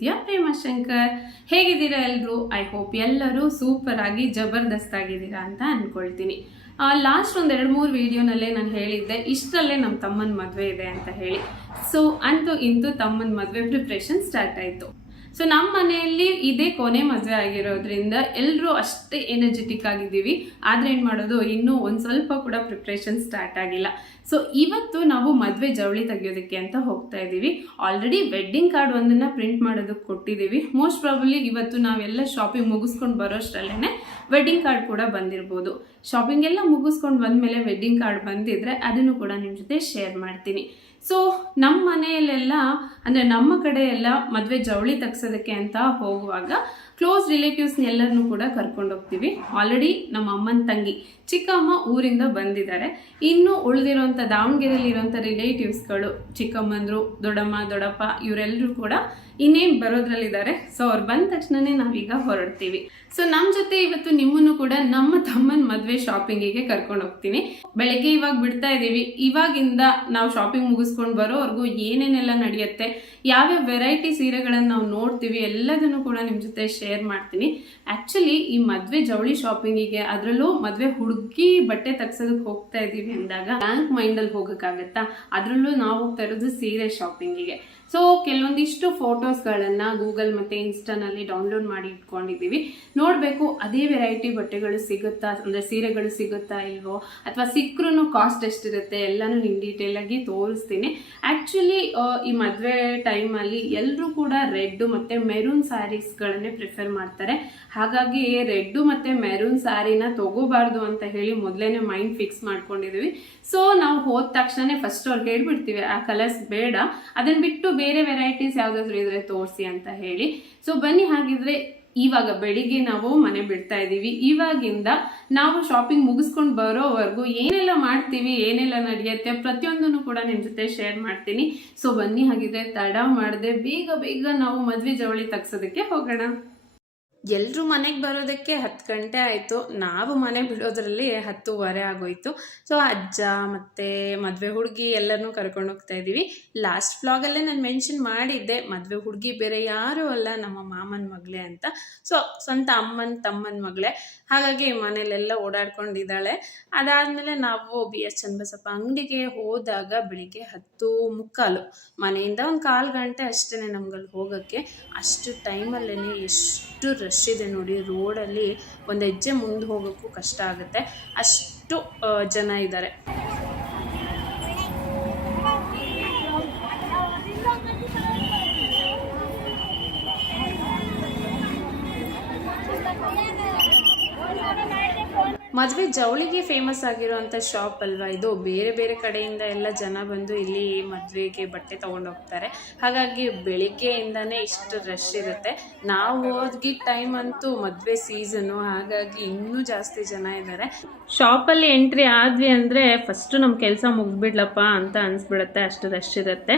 ಪ್ರೀತಿಯ ಪ್ರೇಮಶಂಕರ್. ಹೇಗಿದ್ದೀರಾ ಎಲ್ಲರೂ? ಐ ಹೋಪ್ ಎಲ್ಲರೂ ಸೂಪರ್ ಆಗಿ ಜಬರ್ದಸ್ತ್ ಆಗಿದ್ದೀರಾ ಅಂತ ಅನ್ಕೊಳ್ತೀನಿ. ಲಾಸ್ಟ್ ಒಂದು 2-3 ವಿಡಿಯೋನಲ್ಲೇ ನಾನು ಹೇಳಿದ್ದೆ ಇಷ್ಟರಲ್ಲೇ ನಮ್ಮ ತಮ್ಮನ ಮದುವೆ ಇದೆ ಅಂತ ಹೇಳಿ. ಸೊ ಅಂತೂ ಇಂತೂ ತಮ್ಮನ ಮದುವೆ ಪ್ರಿಪ್ರೇಷನ್ ಸ್ಟಾರ್ಟ್ ಆಯಿತು. ಸೊ ನಮ್ಮ ಮನೆಯಲ್ಲಿ ಇದೇ ಕೊನೆ ಮದುವೆ ಆಗಿರೋದ್ರಿಂದ ಎಲ್ಲರೂ ಅಷ್ಟೇ ಎನರ್ಜೆಟಿಕ್ ಆಗಿದ್ದೀವಿ. ಆದರೆ ಏನು ಮಾಡೋದು, ಇನ್ನೂ ಒಂದು ಸ್ವಲ್ಪ ಕೂಡ ಪ್ರಿಪ್ರೇಷನ್ ಸ್ಟಾರ್ಟ್ ಆಗಿಲ್ಲ. ಸೊ ಇವತ್ತು ನಾವು ಮದುವೆ ಜವಳಿ ತೆಗಿಯೋದಕ್ಕೆ ಅಂತ ಹೋಗ್ತಾ ಇದ್ದೀವಿ. ಆಲ್ರೆಡಿ ವೆಡ್ಡಿಂಗ್ ಕಾರ್ಡ್ ಒಂದನ್ನು ಪ್ರಿಂಟ್ ಮಾಡೋದಕ್ಕೆ ಕೊಟ್ಟಿದ್ದೀವಿ. ಮೋಸ್ಟ್ ಪ್ರಾಬಬ್ಲಿ ಇವತ್ತು ನಾವೆಲ್ಲ ಶಾಪಿಂಗ್ ಮುಗಿಸ್ಕೊಂಡು ಬರೋಷ್ಟರಲ್ಲೇ ವೆಡ್ಡಿಂಗ್ ಕಾರ್ಡ್ ಕೂಡ ಬಂದಿರ್ಬೋದು. ಶಾಪಿಂಗ್ ಎಲ್ಲ ಮುಗಿಸ್ಕೊಂಡು ಬಂದಮೇಲೆ ವೆಡ್ಡಿಂಗ್ ಕಾರ್ಡ್ ಬಂದಿದ್ರೆ ಅದನ್ನು ಕೂಡ ನಿಮ್ಮ ಜೊತೆ ಶೇರ್ ಮಾಡ್ತೀನಿ. ಸೊ ನಮ್ಮ ಮನೆಯಲ್ಲೆಲ್ಲ ಅಂದರೆ ನಮ್ಮ ಕಡೆ ಎಲ್ಲ ಮದುವೆ ಜವಳಿ ತೆಗ್ಸೋದಕ್ಕೆ ಅಂತ ಹೋಗುವಾಗ ಕ್ಲೋಸ್ ರಿಲೇಟಿವ್ಸ್ನ ಎಲ್ಲರನ್ನೂ ಕೂಡ ಕರ್ಕೊಂಡು ಹೋಗ್ತೀವಿ. ಆಲ್ರೆಡಿ ನಮ್ಮ ಅಮ್ಮನ ತಂಗಿ ಚಿಕ್ಕಮ್ಮ ಊರಿಂದ ಬಂದಿದ್ದಾರೆ. ಇನ್ನು ಉಳಿದಿರೋಂಥ ದಾವಣಗೆರೆಯಲ್ಲಿರೋಂಥ ರಿಲೇಟಿವ್ಸ್ಗಳು ಚಿಕ್ಕಮ್ಮಂದರು, ದೊಡ್ಡಮ್ಮ, ದೊಡ್ಡಪ್ಪ ಇವರೆಲ್ಲರೂ ಕೂಡ ಇನ್ನೇನು ಬರೋದ್ರಲ್ಲಿದ್ದಾರೆ. ಸೊ ಅವ್ರು ಬಂದ ತಕ್ಷಣನೇ ನಾವೀಗ ಹೊರಡ್ತೀವಿ. ಸೊ ನಮ್ಮ ಜೊತೆ ಇವತ್ತು ನಿಮ್ಮನ್ನು ಕೂಡ ನಮ್ಮ ತಮ್ಮನ ಮದುವೆ ಶಾಪಿಂಗಿಗೆ ಕರ್ಕೊಂಡು ಹೋಗ್ತೀನಿ. ಬೆಳಗ್ಗೆ ಇವಾಗ ಬಿಡ್ತಾ ಇದ್ದೀವಿ. ಇವಾಗಿಂದ ನಾವು ಶಾಪಿಂಗ್ ಮುಗಿಸ್ಕೊಂಡು ಬರೋವರೆಗೂ ಏನೇನೆಲ್ಲ ನಡೆಯುತ್ತೆ, ಯಾವ್ಯಾವ ವೆರೈಟಿ ಸೀರೆಗಳನ್ನು ನಾವು ನೋಡ್ತೀವಿ ಎಲ್ಲದನ್ನು ಕೂಡ ನಿಮ್ಮ ಜೊತೆ ಶೇರ್ ಮಾಡ್ತೀನಿ. ಆ್ಯಕ್ಚುಲಿ ಈ ಮದುವೆ ಜವಳಿ ಶಾಪಿಂಗಿಗೆ, ಅದರಲ್ಲೂ ಮದುವೆ ಹುಡುಗಿ ಬಟ್ಟೆ ತೆಗ್ಸೋದಕ್ಕೆ ಹೋಗ್ತಾ ಇದ್ದೀವಿ ಅಂದಾಗ ಬ್ಯಾಂಕ್ ಮೈಂಡಲ್ಲಿ ಹೋಗೋಕ್ಕಾಗತ್ತಾ? ಅದರಲ್ಲೂ ನಾವು ಹೋಗ್ತಾ ಇರೋದು ಸೀರೆ ಶಾಪಿಂಗಿಗೆ. ಸೊ ಕೆಲವೊಂದಿಷ್ಟು ಫೋಟೋಸ್ಗಳನ್ನು ಗೂಗಲ್ ಮತ್ತು ಇನ್ಸ್ಟಾನಲ್ಲಿ ಡೌನ್ಲೋಡ್ ಮಾಡಿ ಇಟ್ಕೊಂಡಿದ್ದೀವಿ. ನೋಡಬೇಕು ಅದೇ ವೆರೈಟಿ ಬಟ್ಟೆಗಳು ಸಿಗುತ್ತಾ, ಅಂದರೆ ಸೀರೆಗಳು ಸಿಗುತ್ತಾ ಇಲ್ವೋ, ಅಥವಾ ಸಿಕ್ಕರೂ ಕಾಸ್ಟ್ ಎಷ್ಟಿರುತ್ತೆ ಎಲ್ಲನೂ ನಿಮ್ಮ ಡೀಟೇಲಾಗಿ ತೋರಿಸ್ತೀನಿ. ಆ್ಯಕ್ಚುಲಿ ಈ ಮದುವೆ ಟೈಮಲ್ಲಿ ಎಲ್ಲರೂ ಕೂಡ ರೆಡ್ ಮತ್ತು ಮೆರೂನ್ ಸ್ಯಾರೀಸ್ಗಳನ್ನೇ ಪ್ರಿಫರ್ ಮಾಡ್ತಾರೆ. ಹಾಗಾಗಿ ರೆಡ್ಡು ಮತ್ತು ಮೆರೂನ್ ಸ್ಯಾರಿನ ತಗೋಬಾರ್ದು ಅಂತ ಹೇಳಿ ಮೊದಲೇ ಮೈಂಡ್ ಫಿಕ್ಸ್ ಮಾಡ್ಕೊಂಡಿದ್ದೀವಿ. ಸೊ ನಾವು ಹೋದ ತಕ್ಷಣ ಫಸ್ಟ್ ಅವ್ರಿಗೆ ಹೇಳ್ಬಿಡ್ತೀವಿ ಆ ಕಲರ್ಸ್ ಬೇಡ, ಅದನ್ನು ಬಿಟ್ಟು ಬೇರೆ ವೆರೈಟೀಸ್ ಯಾವುದಾದ್ರು ಇದ್ರೆ ತೋರಿಸಿ ಅಂತ ಹೇಳಿ. ಸೊ ಬನ್ನಿ, ಹಾಗಿದ್ರೆ ಇವಾಗ ಬೆಳಿಗ್ಗೆ ನಾವು ಮನೆ ಬಿಡ್ತಾ ಇದ್ದೀವಿ. ಇವಾಗಿಂದ ನಾವು ಶಾಪಿಂಗ್ ಮುಗಿಸ್ಕೊಂಡು ಬರೋವರೆಗೂ ಏನೆಲ್ಲ ಮಾಡ್ತೀವಿ, ಏನೆಲ್ಲ ನಡೆಯುತ್ತೆ ಪ್ರತಿಯೊಂದನ್ನು ಕೂಡ ನಿಮ್ಮ ಜೊತೆ ಶೇರ್ ಮಾಡ್ತೀನಿ. ಸೊ ಬನ್ನಿ, ಹಾಗಿದ್ರೆ ತಡ ಮಾಡದೆ ಬೇಗ ನಾವು ಮದುವೆ ಜವಳಿ ತೆಗ್ಸೋದಕ್ಕೆ ಹೋಗೋಣ. ಎಲ್ಲರೂ ಮನೆಗೆ ಬರೋದಕ್ಕೆ 10 ಗಂಟೆ ಆಯಿತು. ನಾವು ಮನೆ ಬಿಡೋದ್ರಲ್ಲಿ 10:15 ಆಗೋಯ್ತು. ಸೊ ಅಜ್ಜ ಮತ್ತು ಮದುವೆ ಹುಡುಗಿ ಎಲ್ಲರನ್ನೂ ಕರ್ಕೊಂಡು ಹೋಗ್ತಾ ಇದ್ದೀವಿ. ಲಾಸ್ಟ್ ವ್ಲಾಗಲ್ಲೇ ನಾನು ಮೆನ್ಷನ್ ಮಾಡಿದ್ದೆ, ಮದುವೆ ಹುಡುಗಿ ಬೇರೆ ಯಾರೂ ಅಲ್ಲ, ನಮ್ಮ ಮಾಮನ ಮಗಳೇ ಅಂತ. ಸೊ ಸ್ವಂತ ಅಮ್ಮನ ತಮ್ಮನ ಮಗಳೇ. ಹಾಗಾಗಿ ಮನೇಲೆಲ್ಲ ಓಡಾಡ್ಕೊಂಡಿದ್ದಾಳೆ. ಅದಾದಮೇಲೆ ನಾವು BS ಚನ್ನಬಸಪ್ಪ ಅಂಗಡಿಗೆ ಹೋದಾಗ ಬೆಳಿಗ್ಗೆ 10:45, ಮನೆಯಿಂದ ಒಂದು 1/4 ಗಂಟೆ ಅಷ್ಟೇ ನಮ್ಗಲ್ಲಿ ಹೋಗೋಕ್ಕೆ. ಅಷ್ಟು ಟೈಮಲ್ಲೇ ಎಷ್ಟು ರಶ್ ಇದೆ ನೋಡಿ. ರೋಡಲ್ಲಿ ಒಂದು ಹೆಜ್ಜೆ ಮುಂದೆ ಹೋಗೋಕ್ಕೂ ಕಷ್ಟ ಆಗುತ್ತೆ, ಅಷ್ಟು ಜನ ಇದ್ದಾರೆ. ಮದುವೆ ಜವಳಿಗೆ ಫೇಮಸ್ ಆಗಿರೋವಂಥ ಶಾಪ್ ಅಲ್ವಾ ಇದು. ಬೇರೆ ಬೇರೆ ಕಡೆಯಿಂದ ಎಲ್ಲ ಜನ ಬಂದು ಇಲ್ಲಿ ಮದುವೆಗೆ ಬಟ್ಟೆ ತೊಗೊಂಡೋಗ್ತಾರೆ. ಹಾಗಾಗಿ ಬೆಳಿಗ್ಗೆಯಿಂದನೇ ಇಷ್ಟು ರಶ್ ಇರುತ್ತೆ. ನಾವು ಹೋದ್ಗಿ ಟೈಮ್ ಅಂತೂ ಮದುವೆ ಸೀಸನು, ಹಾಗಾಗಿ ಇನ್ನೂ ಜಾಸ್ತಿ ಜನ ಇದ್ದಾರೆ. ಶಾಪಲ್ಲಿ ಎಂಟ್ರಿ ಆದ್ವಿ ಅಂದರೆ ಫಸ್ಟು ನಮ್ಮ ಕೆಲಸ ಮುಗಿದ್ಬಿಡ್ಲಪ್ಪ ಅಂತ ಅನಿಸ್ಬಿಡುತ್ತೆ, ಅಷ್ಟು ರಶ್ ಇರುತ್ತೆ.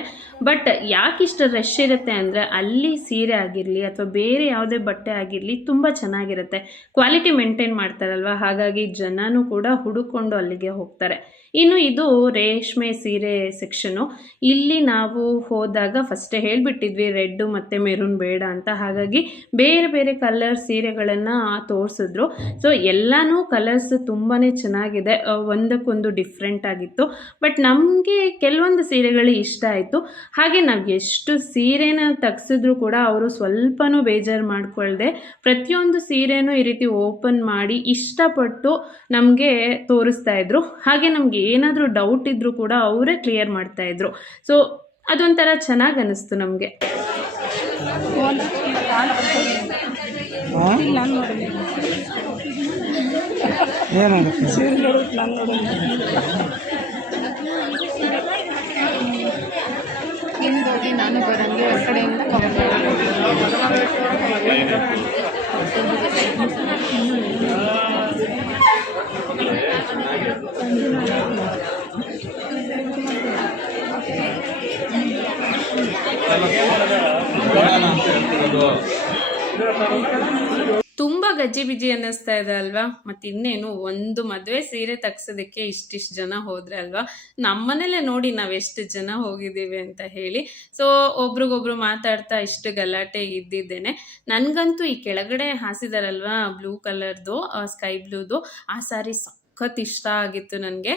ಬಟ್ ಯಾಕೆ ಇಷ್ಟು ರಶ್ ಇರುತ್ತೆ ಅಂದರೆ ಅಲ್ಲಿ ಸೀರೆ ಆಗಿರಲಿ ಅಥವಾ ಬೇರೆ ಯಾವುದೇ ಬಟ್ಟೆ ಆಗಿರಲಿ ತುಂಬ ಚೆನ್ನಾಗಿರುತ್ತೆ, ಕ್ವಾಲಿಟಿ ಮೇಂಟೈನ್ ಮಾಡ್ತಾರಲ್ವ. ಹಾಗಾಗಿ ಜನನೂ ಕೂಡ ಹುಡುಕೊಂಡು ಅಲ್ಲಿಗೆ ಹೋಗ್ತಾರೆ. ಇನ್ನು ಇದು ರೇಷ್ಮೆ ಸೀರೆ ಸೆಕ್ಷನು. ಇಲ್ಲಿ ನಾವು ಹೋದಾಗ ಫಸ್ಟೇ ಹೇಳಿಬಿಟ್ಟಿದ್ವಿ ರೆಡ್ಡು ಮತ್ತು ಮೆರೂನ್ ಬೇಡ ಅಂತ. ಹಾಗಾಗಿ ಬೇರೆ ಬೇರೆ ಕಲರ್ ಸೀರೆಗಳನ್ನು ತೋರಿಸಿದ್ರು. ಸೊ ಎಲ್ಲನೂ ಕಲರ್ಸ್ ತುಂಬಾ ಚೆನ್ನಾಗಿದೆ, ಒಂದಕ್ಕೊಂದು ಡಿಫ್ರೆಂಟ್ ಆಗಿತ್ತು. ಬಟ್ ನಮಗೆ ಕೆಲವೊಂದು ಸೀರೆಗಳು ಇಷ್ಟ ಆಯಿತು. ಹಾಗೆ ನಾವು ಎಷ್ಟು ಸೀರೆನ ತೆಗ್ಸಿದ್ರು ಕೂಡ ಅವರು ಸ್ವಲ್ಪನೂ ಬೇಜಾರು ಮಾಡ್ಕೊಳ್ದೆ ಪ್ರತಿಯೊಂದು ಸೀರೆನೂ ಈ ರೀತಿ ಓಪನ್ ಮಾಡಿ ಇಷ್ಟಪಟ್ಟು ನಮಗೆ ತೋರಿಸ್ತಾ ಇದ್ರು. ಹಾಗೆ ನಮಗೆ ಏನಾದರೂ ಡೌಟ್ ಇದ್ದರೂ ಕೂಡ ಅವರೇ ಕ್ಲಿಯರ್ ಮಾಡ್ತಾ ಇದ್ರು. ಸೊ ಅದೊಂಥರ ಚೆನ್ನಾಗಿ ಅನ್ನಿಸ್ತು ನಮಗೆ. ನಾನು ಬರಂಗೆ ಕಡೆಯಿಂದ ತುಂಬ ಗಜ್ಜಿ ಬಿಜಿ ಅನ್ನಿಸ್ತಾ ಇದೆ ಅಲ್ವಾ. ಮತ್ತು ಇನ್ನೇನು ಒಂದು ಮದುವೆ ಸೀರೆ ತೆಗ್ಸೋದಕ್ಕೆ ಇಷ್ಟಿಷ್ಟು ಜನ ಹೋದ್ರೆ ಅಲ್ವಾ. ನಮ್ಮನೇಲೆ ನೋಡಿ ನಾವು ಎಷ್ಟು ಜನ ಹೋಗಿದ್ದೀವಿ ಅಂತ ಹೇಳಿ. ಸೊ ಒಬ್ರಿಗೊಬ್ರು ಮಾತಾಡ್ತಾ ಇಷ್ಟು ಗಲಾಟೆ ಇದ್ದಿದ್ದೇನೆ. ನನಗಂತೂ ಈ ಕೆಳಗಡೆ ಹಾಸಿದಾರಲ್ವಾ ಬ್ಲೂ ಕಲರ್ದು, ಸ್ಕೈ ಬ್ಲೂದು, ಆ ಸಾರಿ ಸಖತ್ ಇಷ್ಟ ಆಗಿತ್ತು ನನಗೆ.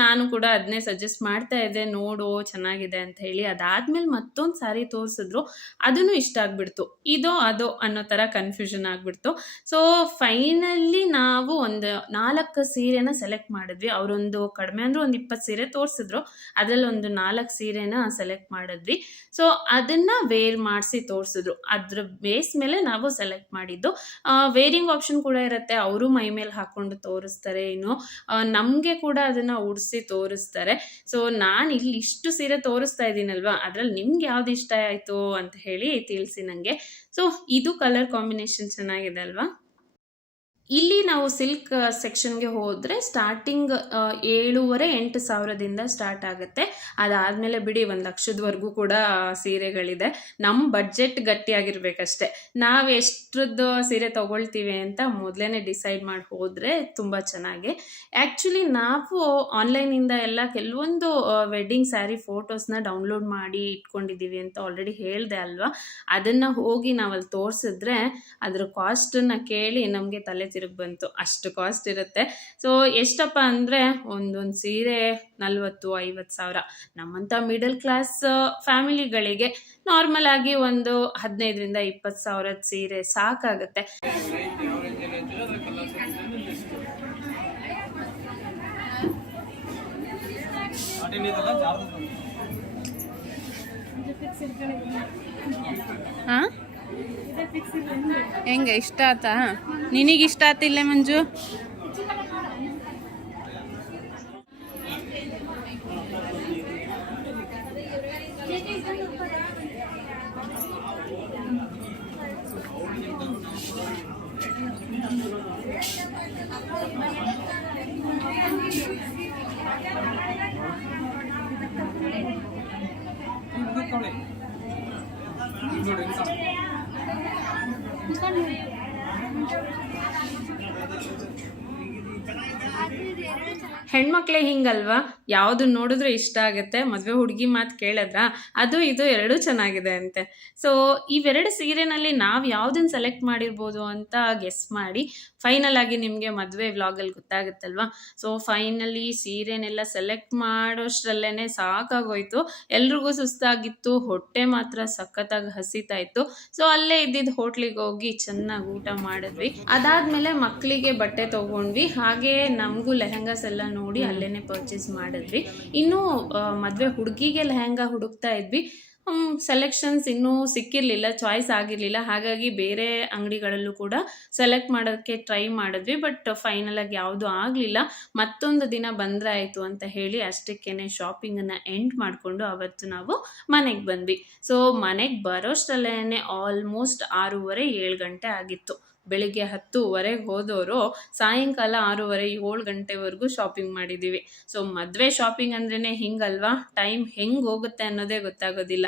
ನಾನು ಕೂಡ ಅದನ್ನೇ ಸಜೆಸ್ಟ್ ಮಾಡ್ತಾ ಇದ್ದೆ, ನೋಡು ಚೆನ್ನಾಗಿದೆ ಅಂತ ಹೇಳಿ. ಅದಾದ್ಮೇಲೆ ಮತ್ತೊಂದು ಸಾರಿ ತೋರಿಸಿದ್ರು, ಅದನ್ನು ಇಷ್ಟ ಆಗಿಬಿಡ್ತು. ಇದೋ ಅದೋ ಅನ್ನೋ ಥರ ಕನ್ಫ್ಯೂಷನ್ ಆಗಿಬಿಡ್ತು. ಸೊ ಫೈನಲಿ ನಾವು ಒಂದು 4 ಸೀರೆನ ಸೆಲೆಕ್ಟ್ ಮಾಡಿದ್ವಿ. ಅವರೊಂದು ಕಡಿಮೆ ಅಂದರೆ ಒಂದು 20 ಸೀರೆ ತೋರಿಸಿದ್ರು, ಅದರಲ್ಲಿ ಒಂದು 4 ಸೀರೆನ ಸೆಲೆಕ್ಟ್ ಮಾಡಿದ್ವಿ. ಸೊ ಅದನ್ನು ವೇರ್ ಮಾಡಿಸಿ ತೋರಿಸಿದ್ರು, ಅದ್ರ ಬೇಸ್ ಮೇಲೆ ನಾವು ಸೆಲೆಕ್ಟ್ ಮಾಡಿದ್ದು. ವೇರಿಂಗ್ ಆಪ್ಷನ್ ಕೂಡ ಇರುತ್ತೆ, ಅವರು ಮೈ ಮೇಲೆ ಹಾಕ್ಕೊಂಡು ತೋರಿಸ್ತಾರೆ. ಇನ್ನು ನಮಗೆ ಕೂಡ ಅದನ್ನು ಉಡಿಸಿ ತೋರಿಸ್ತಾರೆ. ಸೊ ನಾನು ಇಲ್ಲಿ ಇಷ್ಟು ಸೀರೆ ತೋರಿಸ್ತಾ ಇದ್ದೀನಲ್ವಾ, ಅದರಲ್ಲಿ ನಿಮ್ಗೆ ಯಾವ್ದು ಇಷ್ಟ ಆಯಿತು ಅಂತ ಹೇಳಿ ತಿಳಿಸಿ ನನಗೆ. ಸೊ ಇದು ಕಲರ್ ಕಾಂಬಿನೇಷನ್ ಚೆನ್ನಾಗಿದೆ ಅಲ್ವಾ. ಇಲ್ಲಿ ನಾವು ಸಿಲ್ಕ್ ಸೆಕ್ಷನ್ಗೆ ಹೋದರೆ ಸ್ಟಾರ್ಟಿಂಗ್ 7,500-8 ಸಾವಿರದಿಂದ ಸ್ಟಾರ್ಟ್ ಆಗುತ್ತೆ. ಅದಾದಮೇಲೆ ಬಿಡಿ 1 ಲಕ್ಷದವರೆಗೂ ಕೂಡ ಸೀರೆಗಳಿದೆ. ನಮ್ಮ ಬಡ್ಜೆಟ್ ಗಟ್ಟಿಯಾಗಿರ್ಬೇಕಷ್ಟೆ. ನಾವು ಎಷ್ಟರದ್ದು ಸೀರೆ ತೊಗೊಳ್ತೀವಿ ಅಂತ ಮೊದಲೇ ಡಿಸೈಡ್ ಮಾಡಿ ಹೋದರೆ ತುಂಬ ಚೆನ್ನಾಗಿ. ಆ್ಯಕ್ಚುಲಿ ನಾವು ಆನ್ಲೈನಿಂದ ಎಲ್ಲ ಕೆಲವೊಂದು ವೆಡ್ಡಿಂಗ್ ಸ್ಯಾರಿ ಫೋಟೋಸ್ನ ಡೌನ್ಲೋಡ್ ಮಾಡಿ ಇಟ್ಕೊಂಡಿದ್ದೀವಿ ಅಂತ ಆಲ್ರೆಡಿ ಹೇಳಿದೆ ಅಲ್ವಾ. ಅದನ್ನು ಹೋಗಿ ನಾವಲ್ಲಿ ತೋರಿಸಿದ್ರೆ ಅದ್ರ ಕಾಸ್ಟನ್ನು ಕೇಳಿ ನಮಗೆ ತಲೆ ತಿರುಗಿ ಬಂತು, ಅಷ್ಟು ಕಾಸ್ಟ್ ಇರುತ್ತೆ. ಸೊ ಎಷ್ಟಪ್ಪ ಅಂದರೆ ಒಂದೊಂದು ಸೀರೆ 40-50 ಸಾವಿರ. ನಮ್ಮಂಥ ಮಿಡಲ್ ಕ್ಲಾಸ್ ಫ್ಯಾಮಿಲಿಗಳಿಗೆ ನಾರ್ಮಲ್ ಆಗಿ ಒಂದು 15,000-20 ಸಾವಿರದ ಸೀರೆ ಸಾಕಾಗುತ್ತೆ. ಹಾಂ ಹೆಂಗೆ ಇಷ್ಟ ಆತಾ? ನಿನಗಿಷ್ಟ ಆತಿಲ್ಲ ಮಂಜು? ಹೆಣ್ಮಕ್ಳೇ ಹಿಂಗಲ್ವಾ, ಯಾವುದು ನೋಡಿದ್ರು ಇಷ್ಟ ಆಗುತ್ತೆ. ಮದುವೆ ಹುಡುಗಿ ಮಾತು ಕೇಳಿದ್ರ ಅದು ಇದು ಎರಡೂ ಚೆನ್ನಾಗಿದೆ ಅಂತೆ. ಸೊ ಇವೆರಡು ಸೀರೆನಲ್ಲಿ ನಾವು ಯಾವುದನ್ನು ಸೆಲೆಕ್ಟ್ ಮಾಡಿರ್ಬೋದು ಅಂತ ಗೆಸ್ ಮಾಡಿ ಫೈನಲ್ ಆಗಿ ನಿಮಗೆ ಮದುವೆ ವ್ಲಾಗಲ್ಲಿ ಗೊತ್ತಾಗುತ್ತಲ್ವಾ. ಸೊ ಫೈನಲಿ ಸೀರೆನೆಲ್ಲ ಸೆಲೆಕ್ಟ್ ಮಾಡೋಷ್ಟರಲ್ಲೇ ಸಾಕಾಗೋಯ್ತು. ಎಲ್ರಿಗೂ ಸುಸ್ತಾಗಿತ್ತು, ಹೊಟ್ಟೆ ಮಾತ್ರ ಸಖತ್ತಾಗಿ ಹಸಿತಾ ಇತ್ತು. ಸೊ ಅಲ್ಲೇ ಇದ್ದಿದ್ದು ಹೋಟ್ಲಿಗೆ ಹೋಗಿ ಚೆನ್ನಾಗಿ ಊಟ ಮಾಡಿದ್ವಿ. ಅದಾದಮೇಲೆ ಮಕ್ಕಳಿಗೆ ಬಟ್ಟೆ ತೊಗೊಂಡ್ವಿ. ಹಾಗೆ ನಮಗೂ ಲೆಹಂಗಾಸ್ ಎಲ್ಲ ನೋಡಿ ಅಲ್ಲೇನೆ ಪರ್ಚೇಸ್ ಮಾಡಿದ್ವಿ. ಇನ್ನು ಮದುವೆ ಹುಡುಗಿಗೆ ಲೆಹಂಗಾ ಹುಡುಕ್ತಾ ಇದ್ವಿ. ಸೆಲೆಕ್ಷನ್ಸ್ ಇನ್ನೂ ಸಿಕ್ಕಿರಲಿಲ್ಲ, ಚಾಯ್ಸ್ ಆಗಿರಲಿಲ್ಲ. ಹಾಗಾಗಿ ಬೇರೆ ಅಂಗಡಿಗಳಲ್ಲೂ ಕೂಡ ಸೆಲೆಕ್ಟ್ ಮಾಡೋಕ್ಕೆ ಟ್ರೈ ಮಾಡಿದ್ವಿ. ಬಟ್ ಫೈನಲಾಗಿ ಯಾವುದೂ ಆಗಲಿಲ್ಲ. ಮತ್ತೊಂದು ದಿನ ಬಂದರೆ ಆಯಿತು ಅಂತ ಹೇಳಿ ಅಷ್ಟಕ್ಕೇ ಶಾಪಿಂಗನ್ನು ಎಂಡ್ ಮಾಡಿಕೊಂಡು ಅವತ್ತು ನಾವು ಮನೆಗೆ ಬಂದ್ವಿ. ಸೊ ಮನೆಗೆ ಬರೋಷ್ಟರಲ್ಲೇ ಆಲ್ಮೋಸ್ಟ್ 6:30-7 ಗಂಟೆ ಆಗಿತ್ತು. ಬೆಳಿಗ್ಗೆ 10:00 ಹೋದವರು ಸಾಯಂಕಾಲ 6:30-7 ಗಂಟೆವರೆಗೂ ಶಾಪಿಂಗ್ ಮಾಡಿದ್ದೀವಿ. ಸೊ ಮದುವೆ ಶಾಪಿಂಗ್ ಅಂದ್ರೇ ಹಿಂಗಲ್ವಾ, ಟೈಮ್ ಹೆಂಗೆ ಹೋಗುತ್ತೆ ಅನ್ನೋದೇ ಗೊತ್ತಾಗೋದಿಲ್ಲ.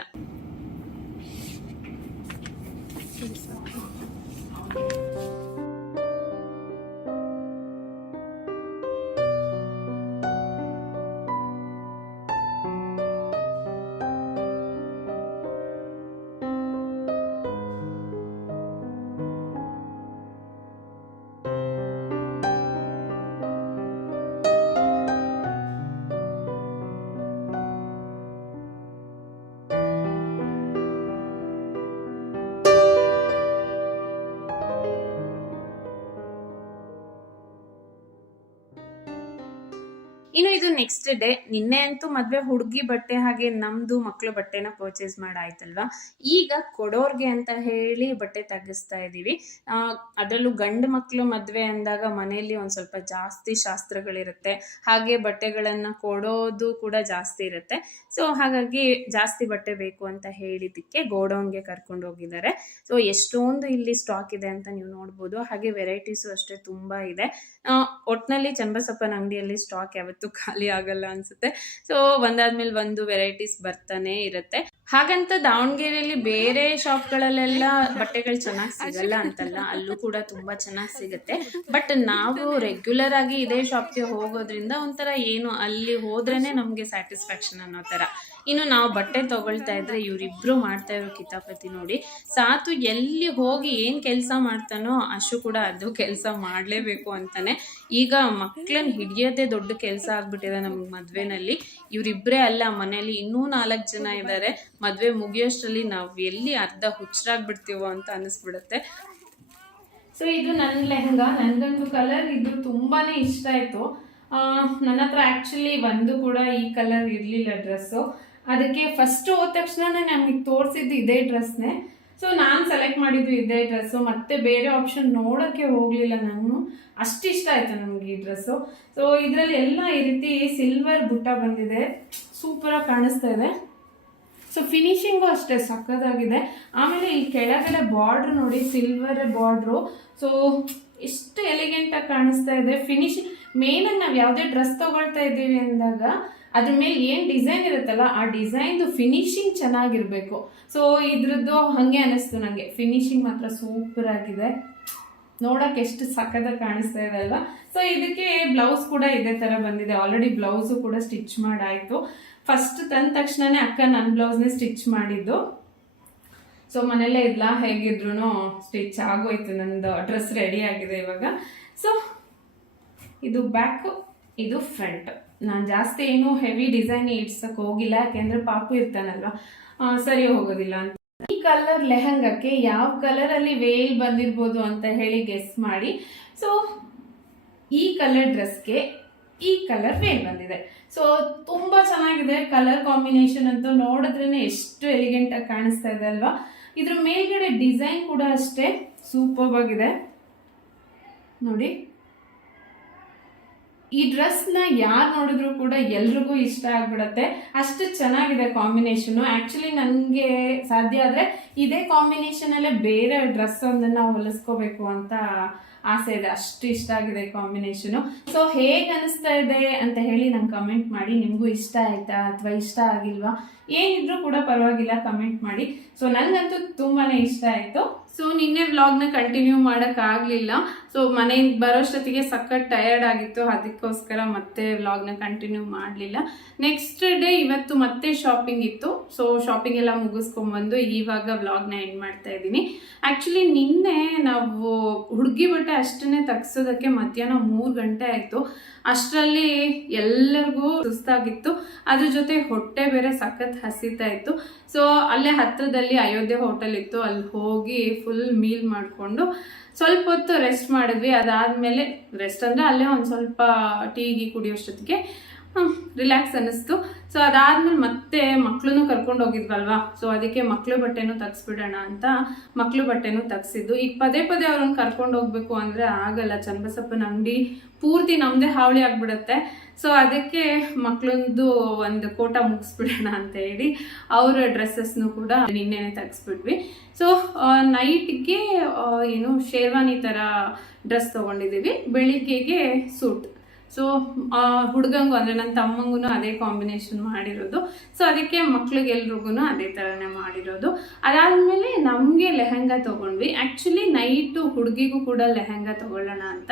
ಇನ್ನು ಇದು ನೆಕ್ಸ್ಟ್ ಡೇ. ನಿನ್ನೆ ಅಂತೂ ಮದುವೆ ಹುಡುಗಿ ಬಟ್ಟೆ ಹಾಗೆ ನಮ್ಮದು ಮಕ್ಕಳು ಬಟ್ಟೆನ ಪರ್ಚೇಸ್ ಮಾಡಾಯ್ತಲ್ವಾ. ಈಗ ಕೊಡೋರ್ಗೆ ಅಂತ ಹೇಳಿ ಬಟ್ಟೆ ತೆಗಿಸ್ತಾ ಇದ್ದೀವಿ. ಅದರಲ್ಲೂ ಗಂಡು ಮಕ್ಕಳು ಮದುವೆ ಅಂದಾಗ ಮನೆಯಲ್ಲಿ ಒಂದು ಸ್ವಲ್ಪ ಜಾಸ್ತಿ ಶಾಸ್ತ್ರಗಳಿರುತ್ತೆ, ಹಾಗೆ ಬಟ್ಟೆಗಳನ್ನು ಕೊಡೋದು ಕೂಡ ಜಾಸ್ತಿ ಇರುತ್ತೆ. ಸೊ ಹಾಗಾಗಿ ಜಾಸ್ತಿ ಬಟ್ಟೆ ಬೇಕು ಅಂತ ಹೇಳಿದ್ದಕ್ಕೆ ಗೋಡೌನ್ಗೆ ಕರ್ಕೊಂಡು ಹೋಗಿದ್ದಾರೆ. ಸೊ ಎಷ್ಟೊಂದು ಇಲ್ಲಿ ಸ್ಟಾಕ್ ಇದೆ ಅಂತ ನೀವು ನೋಡ್ಬೋದು. ಹಾಗೆ ವೆರೈಟೀಸು ಅಷ್ಟೇ ತುಂಬ ಇದೆ. ಒಟ್ಟಿನಲ್ಲಿ ಚನ್ನಬಸಪ್ಪನ ಅಂಗಡಿಯಲ್ಲಿ ಸ್ಟಾಕ್ ಯಾವತ್ತೂ ಖಾಲಿ ಆಗಲ್ಲ ಅನಿಸುತ್ತೆ. ಸೊ ಒಂದಾದ್ಮೇಲೆ ಒಂದು ವೆರೈಟೀಸ್ ಬರ್ತಾನೆ ಇರುತ್ತೆ. ಹಾಗಂತ ದಾವಣಗೆರೆಯಲ್ಲಿ ಬೇರೆ ಶಾಪ್ಗಳಲ್ಲೆಲ್ಲ ಬಟ್ಟೆಗಳು ಚೆನ್ನಾಗಿ ಸಿಗಲ್ಲ ಅಂತಲ್ಲ, ಅಲ್ಲೂ ಕೂಡ ತುಂಬ ಚೆನ್ನಾಗಿ ಸಿಗುತ್ತೆ. ಬಟ್ ನಾವು ರೆಗ್ಯುಲರ್ ಆಗಿ ಇದೇ ಶಾಪ್ಗೆ ಹೋಗೋದ್ರಿಂದ ಒಂಥರ ಏನು ಅಲ್ಲಿ ಹೋದ್ರೇ ನಮಗೆ ಸ್ಯಾಟಿಸ್ಫ್ಯಾಕ್ಷನ್ ಅನ್ನೋ ಥರ. ಇನ್ನು ನಾವು ಬಟ್ಟೆ ತೊಗೊಳ್ತಾ ಇದ್ರೆ ಇವರಿಬ್ಬರು ಮಾಡ್ತಾ ಇರೋ ಕಿತಾಪತಿ ನೋಡಿ. ಸಾತು ಎಲ್ಲಿ ಹೋಗಿ ಏನು ಕೆಲಸ ಮಾಡ್ತಾನೋ ಅಶು ಕೂಡ ಅದು ಕೆಲಸ ಮಾಡಲೇಬೇಕು ಅಂತಾನೆ. ಈಗ ಮಕ್ಕಳನ್ನ ಹಿಡಿಯೋದೇ ದೊಡ್ಡ ಕೆಲಸ ಆಗ್ಬಿಟ್ಟಿದೆ ನಮ್ಗೆ ಮದುವೆನಲ್ಲಿ. ಇವರಿಬ್ಬರೇ ಅಲ್ಲ, ಮನೇಲಿ ಇನ್ನೂ 4 ಜನ ಇದ್ದಾರೆ. ಮದುವೆ ಮುಗಿಯೋಷ್ಟರಲ್ಲಿ ನಾವು ಎಲ್ಲಿ ಅರ್ಧ ಹುಚ್ಚರಾಗ್ಬಿಡ್ತೀವೋ ಅಂತ ಅನ್ನಿಸ್ಬಿಡುತ್ತೆ. ಸೊ ಇದು ನನ್ನ ಲೆಹಂಗಾ. ನನಗಂತೂ ಕಲರ್ ಇದು ತುಂಬಾ ಇಷ್ಟ ಆಯಿತು. ನನ್ನ ಹತ್ರ ಆ್ಯಕ್ಚುಲಿ ಒಂದು ಕೂಡ ಈ ಕಲರ್ ಇರಲಿಲ್ಲ ಡ್ರೆಸ್ಸು. ಅದಕ್ಕೆ ಫಸ್ಟ್ ಹೋದ ತಕ್ಷಣ ನಮಗೆ ತೋರಿಸಿದ್ದು ಇದೇ ಡ್ರೆಸ್ನೇ. ಸೊ ನಾನು ಸೆಲೆಕ್ಟ್ ಮಾಡಿದ್ದು ಇದೇ ಡ್ರೆಸ್ಸು. ಮತ್ತೆ ಬೇರೆ ಆಪ್ಷನ್ ನೋಡೋಕ್ಕೆ ಹೋಗಲಿಲ್ಲ ನಾನು. ಅಷ್ಟು ಇಷ್ಟ ಆಯಿತು ನಮಗೆ ಈ ಡ್ರೆಸ್ಸು. ಸೊ ಇದರಲ್ಲಿ ಎಲ್ಲ ಈ ರೀತಿ ಸಿಲ್ವರ್ ಬುಟ್ಟ ಬಂದಿದೆ, ಸೂಪರಾಗಿ ಕಾಣಿಸ್ತಾ ಇದೆ. ಸೊ ಫಿನಿಶಿಂಗು ಅಷ್ಟೇ ಸಕ್ಕತ್ತಾಗಿದೆ. ಆಮೇಲೆ ಈ ಕೆಳಗಡೆ ಬಾರ್ಡ್ರ್ ನೋಡಿ, ಸಿಲ್ವರ್ ಬಾರ್ಡ್ರು. ಸೊ ಎಷ್ಟು ಎಲಿಗೆಂಟಾಗಿ ಕಾಣಿಸ್ತಾ ಇದೆ. ಫಿನಿಶಿಂಗ್ ಮೇನಾಗಿ ನಾವು ಯಾವುದೇ ಡ್ರೆಸ್ ತೊಗೊಳ್ತಾ ಇದ್ದೀವಿ ಅಂದಾಗ ಅದ್ರ ಮೇಲೆ ಏನು ಡಿಸೈನ್ ಇರುತ್ತಲ್ಲ, ಆ ಡಿಸೈನ್ದು ಫಿನಿಶಿಂಗ್ ಚೆನ್ನಾಗಿರಬೇಕು. ಸೊ ಇದ್ರದ್ದು ಹಾಗೆ ಅನ್ನಿಸ್ತು ನನಗೆ. ಫಿನಿಶಿಂಗ್ ಮಾತ್ರ ಸೂಪರ್ ಆಗಿದೆ, ನೋಡೋಕೆ ಎಷ್ಟು ಸಕ್ಕತ್ತಾಗಿ ಕಾಣಿಸ್ತಾ ಇದೆ ಅಲ್ವಾ. ಸೊ ಇದಕ್ಕೆ ಬ್ಲೌಸ್ ಕೂಡ ಇದೇ ಥರ ಬಂದಿದೆ. ಆಲ್ರೆಡಿ ಬ್ಲೌಸು ಕೂಡ ಸ್ಟಿಚ್ ಮಾಡಾಯಿತು. ಫಸ್ಟ್ ತಂದ ತಕ್ಷಣನೇ ಅಕ್ಕ ನನ್ನ ಬ್ಲೌಸ್ನೇ ಸ್ಟಿಚ್ ಮಾಡಿದ್ದು. ಸೊ ಮನೇಲೇ ಇದ್ಲ, ಹೇಗಿದ್ರು ಸ್ಟಿಚ್ ಆಗೋಯ್ತು. ನಂದು ಡ್ರೆಸ್ ರೆಡಿ ಆಗಿದೆ ಇವಾಗ. ಸೊ ಇದು ಬ್ಯಾಕು, ಇದು ಫ್ರಂಟ್. ನಾನು ಜಾಸ್ತಿ ಏನು ಹೆವಿ ಡಿಸೈನ್ ಇಡ್ಸಕ್ಕೆ ಹೋಗಿಲ್ಲ, ಯಾಕೆಂದರೆ ಪಾಪು ಇರ್ತಾನಲ್ವ, ಸರಿ ಹೋಗೋದಿಲ್ಲ ಅಂತ. ಈ ಕಲರ್ ಲೆಹಂಗಕ್ಕೆ ಯಾವ ಕಲರಲ್ಲಿ ವೇಲ್ ಬಂದಿರ್ಬೋದು ಅಂತ ಹೇಳಿ ಗೆಸ್ ಮಾಡಿ. ಸೊ ಈ ಕಲರ್ ಡ್ರೆಸ್ಗೆ ಈ ಕಲರ್ ವೇಲ್ ಬಂದಿದೆ. ಸೊ ತುಂಬ ಚೆನ್ನಾಗಿದೆ ಕಲರ್ ಕಾಂಬಿನೇಷನ್ ಅಂತೂ. ನೋಡಿದ್ರೇ ಎಷ್ಟು ಎಲಿಗೆಂಟಾಗಿ ಕಾಣಿಸ್ತಾ ಇದೆ ಅಲ್ವಾ. ಇದ್ರ ಮೇಲ್ಗಡೆ ಡಿಸೈನ್ ಕೂಡ ಅಷ್ಟೇ ಸೂಪರ್ ಆಗಿದೆ ನೋಡಿ. ಈ ಡ್ರೆಸ್ನ ಯಾರು ನೋಡಿದ್ರು ಕೂಡ ಎಲ್ರಿಗೂ ಇಷ್ಟ ಆಗ್ಬಿಡತ್ತೆ, ಅಷ್ಟು ಚೆನ್ನಾಗಿದೆ ಕಾಂಬಿನೇಷನು. ಆ್ಯಕ್ಚುಲಿ ನನಗೆ ಸಾಧ್ಯ ಆದರೆ ಇದೇ ಕಾಂಬಿನೇಷನಲ್ಲೇ ಬೇರೆ ಡ್ರೆಸ್ ಒಂದನ್ನು ಹೊಲಿಸ್ಕೋಬೇಕು ಅಂತ ಆಸೆ ಇದೆ, ಅಷ್ಟು ಇಷ್ಟ ಆಗಿದೆ ಕಾಂಬಿನೇಷನು. ಸೊ ಹೇಗೆ ಅನಿಸ್ತಾ ಇದೆ ಅಂತ ಹೇಳಿ ನಂಗೆ ಕಮೆಂಟ್ ಮಾಡಿ. ನಿಮಗೂ ಇಷ್ಟ ಆಯ್ತಾ ಅಥವಾ ಇಷ್ಟ ಆಗಿಲ್ವಾ, ಏನಿದ್ರು ಕೂಡ ಪರವಾಗಿಲ್ಲ, ಕಮೆಂಟ್ ಮಾಡಿ. ಸೊ ನನಗಂತೂ ತುಂಬಾ ಇಷ್ಟ ಆಯಿತು. ಸೊ ನಿನ್ನೆ ವ್ಲಾಗ್ನ ಕಂಟಿನ್ಯೂ ಮಾಡೋಕ್ಕಾಗಲಿಲ್ಲ. ಸೊ ಮನೆಯಿಂದ ಬರೋಷ್ಟೊತ್ತಿಗೆ ಸಖತ್ ಟಯರ್ಡ್ ಆಗಿತ್ತು, ಅದಕ್ಕೋಸ್ಕರ ಮತ್ತೆ ವ್ಲಾಗ್ನ ಕಂಟಿನ್ಯೂ ಮಾಡಲಿಲ್ಲ. ನೆಕ್ಸ್ಟ್ ಡೇ ಇವತ್ತು ಮತ್ತೆ ಶಾಪಿಂಗ್ ಇತ್ತು. ಸೊ ಶಾಪಿಂಗ್ ಎಲ್ಲ ಮುಗಿಸ್ಕೊಂಡ್ಬಂದು ಇವಾಗ ವ್ಲಾಗ್ನ ಎಂಡ್ ಮಾಡ್ತಾ ಇದ್ದೀನಿ. ಆ್ಯಕ್ಚುಲಿ ನಿನ್ನೆ ನಾವು ಹುಡುಗಿ ಬಟ್ಟೆ ಅಷ್ಟನ್ನೇ ತೆಗ್ಸೋದಕ್ಕೆ ಮಧ್ಯಾಹ್ನ 3 ಗಂಟೆ ಆಯಿತು. ಅಷ್ಟರಲ್ಲಿ ಎಲ್ಲರಿಗೂ ಸುಸ್ತಾಗಿತ್ತು, ಅದ್ರ ಜೊತೆ ಹೊಟ್ಟೆ ಬೇರೆ ಸಖತ್ ಹಸಿತಾ ಇತ್ತು. ಸೊ ಅಲ್ಲೇ ಹತ್ತಿರದಲ್ಲಿ ಅಯೋಧ್ಯೆ ಹೋಟೆಲ್ ಇತ್ತು, ಅಲ್ಲಿ ಹೋಗಿ ಫುಲ್ ಮೀಲ್ ಮಾಡಿಕೊಂಡು ಸ್ವಲ್ಪ ಹೊತ್ತು ರೆಸ್ಟ್ ಮಾಡಿದ್ವಿ. ಅದಾದಮೇಲೆ ರೆಸ್ಟ್ ಅಂದರೆ ಅಲ್ಲೇ ಒಂದು ಸ್ವಲ್ಪ ಟೀಗಿ ಕುಡಿಯೋಷ್ಟೊತ್ತಿಗೆ ರಿಲ್ಯಾಕ್ಸ್ ಅನ್ನಿಸ್ತು. ಸೊ ಅದಾದ್ಮೇಲೆ ಮತ್ತೆ ಮಕ್ಕಳನ್ನು ಕರ್ಕೊಂಡು ಹೋಗಿದ್ವಲ್ವಾ, ಸೊ ಅದಕ್ಕೆ ಮಕ್ಳು ಬಟ್ಟೆನೂ ತೆಗ್ಸ್ಬಿಡೋಣ ಅಂತ ಮಕ್ಳು ಬಟ್ಟೆನೂ ತೆಗ್ಸಿದ್ದು. ಈಗ ಪದೇ ಪದೇ ಅವ್ರನ್ನ ಕರ್ಕೊಂಡು ಹೋಗ್ಬೇಕು ಅಂದರೆ ಆಗಲ್ಲ, ಚನ್ನಬಸಪ್ಪನ ಅಂಗಡಿ ಪೂರ್ತಿ ನಮ್ಮದೇ ಹಾವಳಿ ಆಗಿಬಿಡುತ್ತೆ. ಸೊ ಅದಕ್ಕೆ ಮಕ್ಕಳೊಂದು ಒಂದು ಕೋಟ ಮುಗಿಸ್ಬಿಡೋಣ ಅಂತ ಹೇಳಿ ಅವ್ರ ಡ್ರೆಸ್ಸಸ್ನು ಕೂಡ ನಿನ್ನೆನೆ ತೆಗ್ಸ್ಬಿಟ್ವಿ. ಸೊ ನೈಟ್ಗೆ ಏನು ಶೇರ್ವಾನಿ ಥರ ಡ್ರೆಸ್ ತೊಗೊಂಡಿದ್ದೀವಿ, ಬೆಳಿಗ್ಗೆಗೆ ಸೂಟ್. ಸೊ ಹುಡುಗಂಗೂ ಅಂದರೆ ನನ್ನ ತಮ್ಮಂಗೂ ಅದೇ ಕಾಂಬಿನೇಷನ್ ಮಾಡಿರೋದು. ಸೊ ಅದಕ್ಕೆ ಮಕ್ಳಿಗೆಲ್ರಿಗೂ ಅದೇ ಥರನೇ ಮಾಡಿರೋದು. ಅದಾದಮೇಲೆ ನಮಗೆ ಲೆಹಂಗಾ ತೊಗೊಂಡ್ವಿ. ಆ್ಯಕ್ಚುಲಿ ನೈಟು ಹುಡುಗಿಗೂ ಕೂಡ ಲೆಹಂಗಾ ತೊಗೊಳ್ಳೋಣ ಅಂತ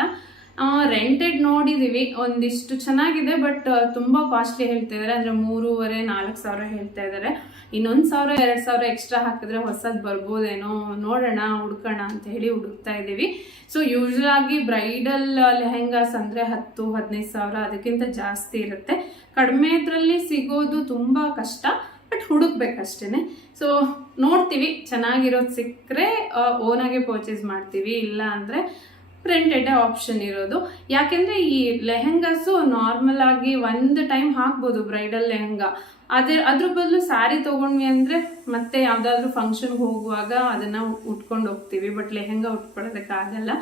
ರೆಂಟೆಡ್ ನೋಡಿದ್ದೀವಿ. ಒಂದಿಷ್ಟು ಚೆನ್ನಾಗಿದೆ, ಬಟ್ ತುಂಬ ಕಾಸ್ಟ್ಲಿ ಹೇಳ್ತಾ ಇದ್ದಾರೆ. ಅಂದರೆ 3,500-4 ಸಾವಿರ ಹೇಳ್ತಾ ಇದ್ದಾರೆ. ಇನ್ನೊಂದು 1,000-2 ಸಾವಿರ ಎಕ್ಸ್ಟ್ರಾ ಹಾಕಿದ್ರೆ ಹೊಸದು ಬರ್ಬೋದೇನೋ, ನೋಡೋಣ, ಹುಡ್ಕೋಣ ಅಂತ ಹೇಳಿ ಹುಡುಕ್ತಾ ಇದ್ದೀವಿ. ಸೊ ಯೂಶ್ವಲ್ ಆಗಿ ಬ್ರೈಡಲ್ ಲೆಹೆಂಗಾಸ್ ಅಂದರೆ 10-15 ಸಾವಿರ, ಅದಕ್ಕಿಂತ ಜಾಸ್ತಿ ಇರುತ್ತೆ. ಕಡಿಮೆ ಇದರಲ್ಲಿ ಸಿಗೋದು ತುಂಬ ಕಷ್ಟ, ಬಟ್ ಹುಡುಕ್ಬೇಕಷ್ಟೇ. ಸೊ ನೋಡ್ತೀವಿ, ಚೆನ್ನಾಗಿರೋದು ಸಿಕ್ಕರೆ ಓನಾಗೆ ಪರ್ಚೇಸ್ ಮಾಡ್ತೀವಿ, ಇಲ್ಲ ಅಂದರೆ ಪ್ರಿಂಟೆಡ್ ಆಪ್ಷನ್ ಇರೋದು. ಯಾಕೆಂದರೆ ಈ ಲೆಹೆಂಗಾಸು ನಾರ್ಮಲ್ ಆಗಿ ಒಂದು ಟೈಮ್ ಹಾಕ್ಬೋದು ಬ್ರೈಡಲ್ ಲೆಹೆಂಗಾ. ಅದ್ರ ಬದಲು ಸ್ಯಾರಿ ತೊಗೊಂಡ್ವಿ ಅಂದರೆ ಮತ್ತೆ ಯಾವುದಾದ್ರೂ ಫಂಕ್ಷನ್ಗೆ ಹೋಗುವಾಗ ಅದನ್ನು ಉಟ್ಕೊಂಡು ಹೋಗ್ತೀವಿ, ಬಟ್ ಲೆಹೆಂಗಾ ಉಟ್ಕೊಳ್ಳೋದಕ್ಕಾಗಲ್ಲ.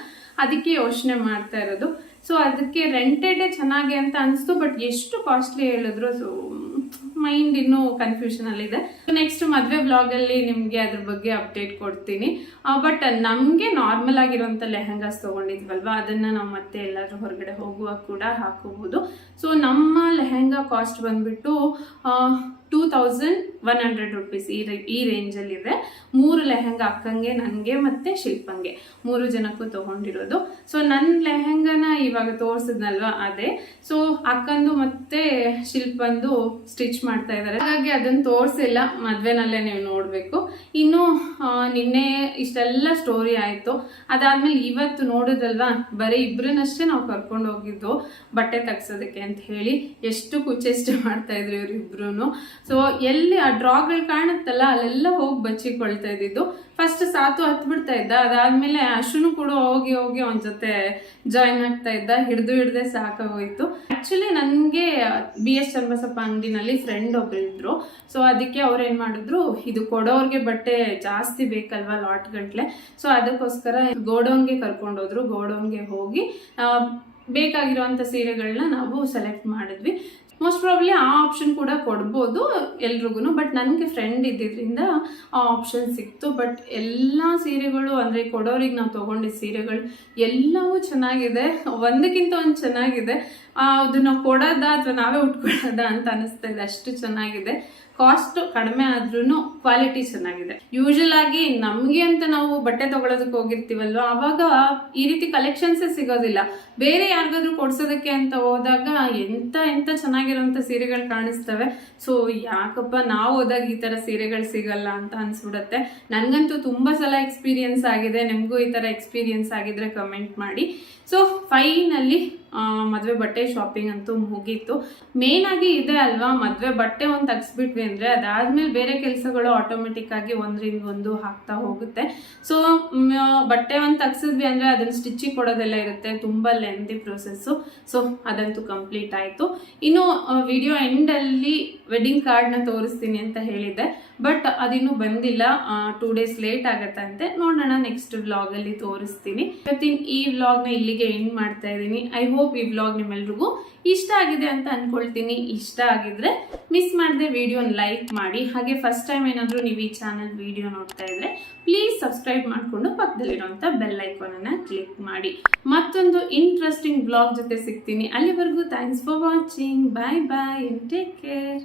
ಅದಕ್ಕೆ ಯೋಚನೆ ಮಾಡ್ತಾ ಇರೋದು. ಸೊ ಅದಕ್ಕೆ ರೆಂಟೆಡೇ ಚೆನ್ನಾಗಿ ಅಂತ ಅನಿಸ್ತು, ಬಟ್ ಎಷ್ಟು ಕಾಸ್ಟ್ಲಿ ಹೇಳಿದ್ರು. ಸೊ ಮೈಂಡ್ ಇನ್ನೂ ಕನ್ಫ್ಯೂಷನಲ್ಲಿದೆ. ನೆಕ್ಸ್ಟ್ ಮದುವೆ ಬ್ಲಾಗಲ್ಲಿ ನಿಮಗೆ ಅದ್ರ ಬಗ್ಗೆ ಅಪ್ಡೇಟ್ ಕೊಡ್ತೀನಿ. ಬಟ್ ನಮಗೆ ನಾರ್ಮಲ್ ಆಗಿರುವಂಥ ಲೆಹಂಗಾಸ್ ತೊಗೊಂಡಿದ್ವಲ್ವ, ಅದನ್ನು ನಾವು ಮತ್ತೆ ಎಲ್ಲಾದರೂ ಹೊರಗಡೆ ಹೋಗುವಾಗ ಕೂಡ ಹಾಕೋಬೋದು. ಸೊ ನಮ್ಮ ಲೆಹಂಗಾ ಕಾಸ್ಟ್ ಬಂದ್ಬಿಟ್ಟು 2100 rupees ಈ ರೇಂಜಲ್ಲಿದೆ. 3 ಲೆಹಂಗಾ ಅಕ್ಕಂಗೆ, ನನಗೆ ಮತ್ತು ಶಿಲ್ಪಂಗೆ 3 ಜನಕ್ಕೂ ತೊಗೊಂಡಿರೋದು. ಸೊ ನನ್ನ ಲೆಹಂಗಾನ ಇವಾಗ ತೋರಿಸಿದ್ನಲ್ವ ಅದೇ. ಸೊ ಅಕ್ಕಂದು ಮತ್ತು ಶಿಲ್ಪಂದು ಸ್ಟಿಚ್ ಮಾಡ್ತಾ ಇದ್ದಾರೆ, ಹಾಗಾಗಿ ಅದನ್ನು ತೋರಿಸಿಲ್ಲ, ಮದುವೆನಲ್ಲೇ ನೀವು ನೋಡಬೇಕು. ಇನ್ನು ನಿನ್ನೆ ಇಷ್ಟೆಲ್ಲ ಸ್ಟೋರಿ ಆಯಿತು. ಅದಾದಮೇಲೆ ಇವತ್ತು ನೋಡೋದಲ್ವಾ, ಬರೀ ಇಬ್ಬರನ್ನಷ್ಟೇ ನಾವು ಕರ್ಕೊಂಡು ಹೋಗಿದ್ದು ಬಟ್ಟೆ ತೆಗ್ಸೋದಕ್ಕೆ ಅಂತ ಹೇಳಿ. ಎಷ್ಟು ಕುಚೆಷ್ಟೆ ಮಾಡ್ತಾಯಿದ್ರು ಇವರಿಬ್ರು. ಸೊ ಎಲ್ಲಿ ಆ ಡ್ರಾಗಳು ಕಾಣುತ್ತಲ್ಲ ಅಲ್ಲೆಲ್ಲ ಹೋಗಿ ಬಚ್ಚಿಕೊಳ್ತಾ ಇದ್ದಿದ್ದು. ಫಸ್ಟ್ ಸಾತು ಹತ್ಬಿಡ್ತಾ ಇದ್ದ, ಅದಾದ್ಮೇಲೆ ಅಶ್ವನು ಕೂಡ ಹೋಗಿ ಹೋಗಿ ಅವನ ಜೊತೆ ಜಾಯಿನ್ ಆಗ್ತಾ ಇದ್ದ. ಹಿಡ್ದೆ ಸಾಕಾಗೋಯ್ತು. ಆಕ್ಚುಲಿ ನನಗೆ BS ಚನ್ನಬಸಪ್ಪ ಅಂಗಡಿನಲ್ಲಿ ಫ್ರೆಂಡ್ ಒಬ್ರು ಇದ್ರು. ಸೊ ಅದಕ್ಕೆ ಅವ್ರು ಏನು ಮಾಡಿದ್ರು, ಇದು ಕೊಡೋರ್ಗೆ ಬಟ್ಟೆ ಜಾಸ್ತಿ ಬೇಕಲ್ವಾ, ಲಾಟ್ ಗಂಟ್ಲೆ. ಸೊ ಅದಕ್ಕೋಸ್ಕರ ಗೋಡೌನ್ಗೆ ಕರ್ಕೊಂಡೋದ್ರು. ಗೋಡೌನ್ಗೆ ಹೋಗಿ ಬೇಕಾಗಿರುವಂಥ ಸೀರೆಗಳನ್ನ ನಾವು ಸೆಲೆಕ್ಟ್ ಮಾಡಿದ್ವಿ. ಮೋಸ್ಟ್ ಪ್ರಾಬ್ಲಿ ಆ ಆಪ್ಷನ್ ಕೂಡ ಕೊಡ್ಬೋದು ಎಲ್ರಿಗೂ, ಬಟ್ ನನಗೆ ಫ್ರೆಂಡ್ ಇದ್ದಿದ್ದರಿಂದ ಆ ಆಪ್ಷನ್ ಸಿಕ್ತು. ಬಟ್ ಎಲ್ಲ ಸೀರೆಗಳು ಅಂದರೆ ಕೊಡೋರಿಗೆ ನಾವು ತೊಗೊಂಡಿದ್ದ ಸೀರೆಗಳು ಎಲ್ಲವೂ ಚೆನ್ನಾಗಿದೆ, ಒಂದಕ್ಕಿಂತ ಒಂದು ಚೆನ್ನಾಗಿದೆ. ಅದನ್ನು ಕೊಡೋದಾ ಅಥವಾ ನಾವೇ ಉಟ್ಕೊಳ್ಳೋದಾ ಅಂತ ಅನಿಸ್ತಾ ಇದೆ, ಅಷ್ಟು ಚೆನ್ನಾಗಿದೆ. ಕಾಸ್ಟ್ ಕಡಿಮೆ ಆದ್ರೂ ಕ್ವಾಲಿಟಿ ಚೆನ್ನಾಗಿದೆ. ಯೂಶಲ್ ಆಗಿ ನಮಗೆ ಅಂತ ನಾವು ಬಟ್ಟೆ ತಗೊಳ್ಳೋದಕ್ಕೆ ಹೋಗಿರ್ತೀವಲ್ವ, ಅವಾಗ ಈ ರೀತಿ ಕಲೆಕ್ಷನ್ಸೇ ಸಿಗೋದಿಲ್ಲ. ಬೇರೆ ಯಾರಿಗಾದ್ರೂ ಕೊಡ್ಸೋದಕ್ಕೆ ಅಂತ ಹೋದಾಗ ಎಂತ ಚೆನ್ನಾಗಿರೋಂಥ ಸೀರೆಗಳು ಕಾಣಿಸ್ತವೆ. ಸೊ ಯಾಕಪ್ಪ ನಾವು ಹೋದಾಗ ಈ ಥರ ಸೀರೆಗಳು ಸಿಗಲ್ಲ ಅಂತ ಅನ್ಸ್ಬಿಡುತ್ತೆ. ನನಗಂತೂ ತುಂಬ ಸಲ ಎಕ್ಸ್ಪೀರಿಯನ್ಸ್ ಆಗಿದೆ. ನಿಮಗೂ ಈ ಥರ ಎಕ್ಸ್ಪೀರಿಯನ್ಸ್ ಆಗಿದ್ರೆ ಕಮೆಂಟ್ ಮಾಡಿ. ಸೊ ಫೈನಲಿ ಮದುವೆ ಬಟ್ಟೆ ಶಾಪಿಂಗ್ ಅಂತೂ ಮುಗೀತು. ಮೇನ್ ಆಗಿ ಇದೆ ಅಲ್ವಾ, ಮದುವೆ ಬಟ್ಟೆ ಒಂದು ತೆಗ್ಸ್ಬಿಟ್ವಿ ಅಂದರೆ ಅದಾದ್ಮೇಲೆ ಬೇರೆ ಕೆಲಸಗಳು ಆಟೋಮೆಟಿಕ್ ಆಗಿ ಒಂದ್ರಿಂದ ಒಂದು ಆಗ್ತಾ ಹೋಗುತ್ತೆ. ಸೊ ಬಟ್ಟೆ ಒಂದು ತೆಗ್ಸಿದ್ವಿ ಅಂದರೆ ಅದನ್ನು ಸ್ಟಿಚಿಂಗ್ ಕೊಡೋದೆಲ್ಲ ಇರುತ್ತೆ, ತುಂಬ ಲೆಂತಿ ಪ್ರೊಸೆಸ್ಸು. ಸೊ ಅದಂತೂ ಕಂಪ್ಲೀಟ್ ಆಯಿತು. ಇನ್ನು ವಿಡಿಯೋ ಎಂಡಲ್ಲಿ ವೆಡ್ಡಿಂಗ್ ಕಾರ್ಡ್ನ ತೋರಿಸ್ತೀನಿ ಅಂತ ಹೇಳಿದ್ದೆ, ಬಟ್ ಅದಿನ್ನೂ ಬಂದಿಲ್ಲ. 2 days ಲೇಟ್ ಆಗತ್ತಂತೆ. ನೋಡೋಣ, ನೆಕ್ಸ್ಟ್ ವ್ಲಾಗಲ್ಲಿ ತೋರಿಸ್ತೀನಿ. ಇವತ್ತಿನ ಈ ವ್ಲಾಗ್ನ ಇಲ್ಲಿಗೆ ಎಂಡ್ ಮಾಡ್ತಾ ಇದ್ದೀನಿ. ಐ ಹೋಪ್ ಈ ವ್ಲಾಗ್ ನಿಮ್ಮೆಲ್ರಿಗೂ ಇಷ್ಟ ಆಗಿದೆ ಅಂತ ಅನ್ಕೊಳ್ತೀನಿ. ಇಷ್ಟ ಆಗಿದ್ರೆ ಮಿಸ್ ಮಾಡದೆ ವಿಡಿಯೋನ ಲೈಕ್ ಮಾಡಿ. ಹಾಗೆ ಫಸ್ಟ್ ಟೈಮ್ ಏನಾದರೂ ನೀವು ಈ ಚಾನಲ್ ವಿಡಿಯೋ ನೋಡ್ತಾ ಇದ್ರೆ ಪ್ಲೀಸ್ ಸಬ್ಸ್ಕ್ರೈಬ್ ಮಾಡಿಕೊಂಡು ಪಕ್ಕದಲ್ಲಿರುವಂಥ ಬೆಲ್ ಐಕಾನನ್ನು ಕ್ಲಿಕ್ ಮಾಡಿ. ಮತ್ತೊಂದು ಇಂಟ್ರೆಸ್ಟಿಂಗ್ ವ್ಲಾಗ್ ಜೊತೆ ಸಿಗ್ತೀನಿ. ಅಲ್ಲಿವರೆಗೂ thanks for watching. Bye bye and take care.